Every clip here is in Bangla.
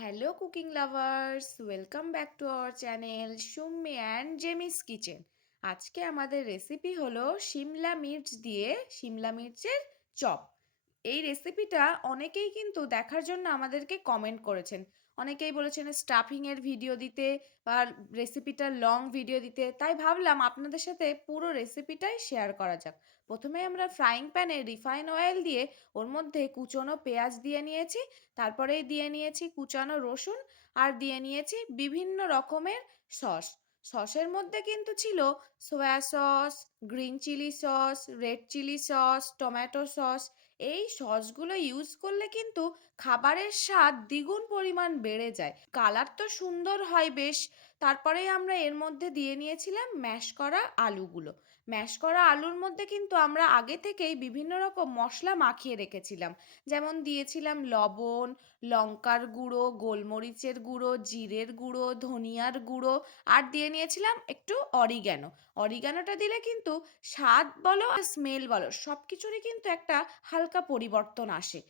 Hello cooking lovers, welcome back to our channel Summi and Jemi's kitchen. আজকে আমাদের রেসিপি হলো শিমলা মির্চ দিয়ে শিমলা মির্চের চপ। এই রেসিপিটা অনেকেই কিন্তু দেখার জন্য আমাদেরকে কমেন্ট করেছেন। অনেকেই বলেছেন স্টাফিংয়ের ভিডিও দিতে বা রেসিপিটা লং ভিডিও দিতে, তাই ভাবলাম আপনাদের সাথে পুরো রেসিপিটাই শেয়ার করা যাক। প্রথমে আমরা ফ্রাইং প্যানে রিফাইন অয়েল দিয়ে ওর মধ্যে কুচনো পেঁয়াজ দিয়ে নিয়েছি, তারপরেই দিয়ে নিয়েছি কুচানো রসুন, আর দিয়ে নিয়েছি বিভিন্ন রকমের সস। সসের মধ্যে কিন্তু ছিল soya sauce, green chilli sauce, red chilli sauce, tomato sauce. এই সসগুলো ইউজ করলে কিন্তু খাবারের স্বাদ দ্বিগুণ পরিমাণ বেড়ে যায়, কালার তো সুন্দর হয় বেশ। তারপরেই আমরা এর মধ্যে দিয়ে নিয়েছিলাম ম্যাশ করা আলুগুলো। ম্যাশ করা আলুর মধ্যে কিন্তু আমরা আগে থেকেই বিভিন্ন রকম মশলা মাখিয়ে রেখেছিলাম, যেমন দিয়েছিলাম লবণ, লঙ্কার গুঁড়ো, গোলমরিচের গুঁড়ো, জিরের গুঁড়ো, ধনিয়ার গুঁড়ো, আর দিয়ে নিয়েছিলাম একটু অরিগ্যানো। অরিগ্যানোটা দিলে কিন্তু স্বাদ বলো আর স্মেল বলো সব কিছুরই কিন্তু একটা হালকা পরিবর্তন আসে।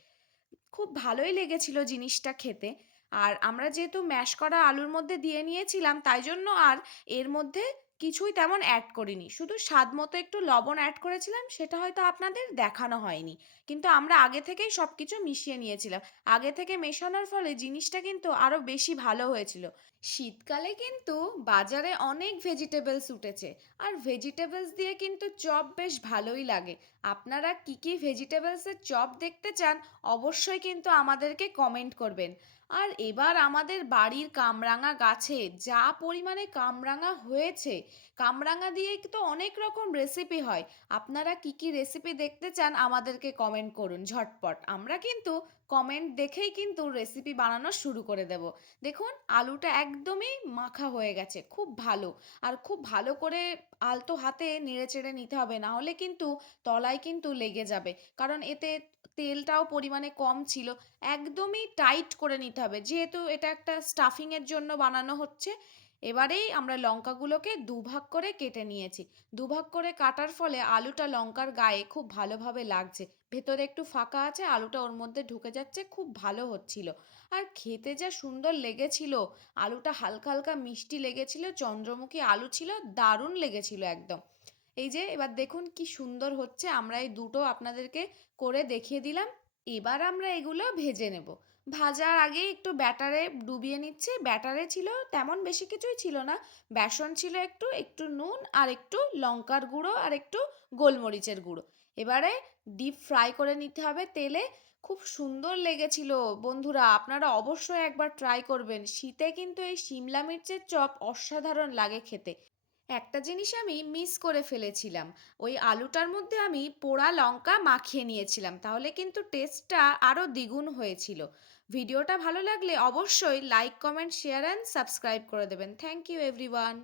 খুব ভালোই লেগেছিল জিনিসটা খেতে। আর আমরা যেহেতু ম্যাশ করা আলুর মধ্যে দিয়ে নিয়েছিলাম, তাই জন্য আর এর মধ্যে কিছুই তেমন অ্যাড করিনি, শুধু স্বাদ মতো একটু লবণ অ্যাড করেছিলাম, সেটা হয়তো আপনাদের দেখানো হয়নি। কিন্তু আমরা আগে থেকেই সব কিছু মিশিয়ে নিয়েছিলাম। আগে থেকে মেশানোর ফলে জিনিসটা কিন্তু আরও বেশি ভালো হয়েছিল। শীতকালে কিন্তু বাজারে অনেক ভেজিটেবলস উঠেছে, আর ভেজিটেবলস দিয়ে কিন্তু চপ বেশ ভালোই লাগে। আপনারা কি কি ভেজিটেবলসের চপ দেখতে চান অবশ্যই কিন্তু আমাদেরকে কমেন্ট করবেন। আর এবার আমাদের বাড়ির কামরাঙা গাছে যা পরিমাণে কামরাঙা হয়েছে, কামরাঙা দিয়ে তো অনেক রকম রেসিপি হয়। আপনারা কি কি রেসিপি দেখতে চান আমাদেরকে কমেন্ট করুন ঝটপট, আমরা কিন্তু কমেন্ট দেখেই কিন্তু রেসিপি বানানো শুরু করে দেব। দেখুন আলুটা একদমই মাখা হয়ে গেছে, খুব ভালো। আর খুব ভালো করে আলতো হাতে নেড়ে চেড়ে নিতে হবে, না হলে কিন্তু তলায় কিন্তু লেগে যাবে, কারণ এতে তেলটাও পরিমাণে কম ছিল। একদমই টাইট করে নিতে হবে, যেহেতু এটা একটা স্টাফিংয়ের জন্য বানানো হচ্ছে। এবারেই আমরা লঙ্কাগুলোকে দুভাগ করে কেটে নিয়েছি। দুভাগ করে কাটার ফলে আলুটা লঙ্কার গায়ে খুব ভালোভাবে লাগছে, ভেতরে একটু ফাঁকা আছে, আলুটা ওর মধ্যে ঢুকে যাচ্ছে, খুব ভালো হচ্ছিল। আর খেতে যা সুন্দর লেগেছিল, আলুটা হালকা হালকা মিষ্টি লেগেছিল, চন্দ্রমুখী আলু ছিল, দারুণ লেগেছিল একদম। এই যে এবার দেখুন কি সুন্দর হচ্ছে, আমরা এই দুটো আপনাদেরকে করে দেখিয়ে দিলাম। এবার আমরা এগুলো ভেজে নেব। ভাজার আগে একটু ব্যাটারে ডুবিয়ে নিচ্ছি। ব্যাটারে ছিল তেমন বেশি কিছুই ছিল না, বেসন ছিল একটু, একটু নুন, আর একটু লঙ্কার গুঁড়ো, আর একটু গোলমরিচের গুঁড়ো। এবারে ডিপ ফ্রাই করে নিতে হবে তেলে। খুব সুন্দর লেগেছিল বন্ধুরা, আপনারা অবশ্যই একবার ট্রাই করবেন। শীতে কিন্তু এই শিমলা মির্চের চপ অসাধারণ লাগে খেতে। একটা জিনিস আমি মিস করে ফেলেছিলাম, ওই আলুটার মধ্যে আমি পোড়া লঙ্কা মাখিয়ে নিয়েছিলাম, তাহলে কিন্তু টেস্টটা আরও দ্বিগুণ হয়েছিল। ভিডিওটা ভালো লাগলে অবশ্যই like, comment, share and subscribe করে দেবেন। Thank you everyone.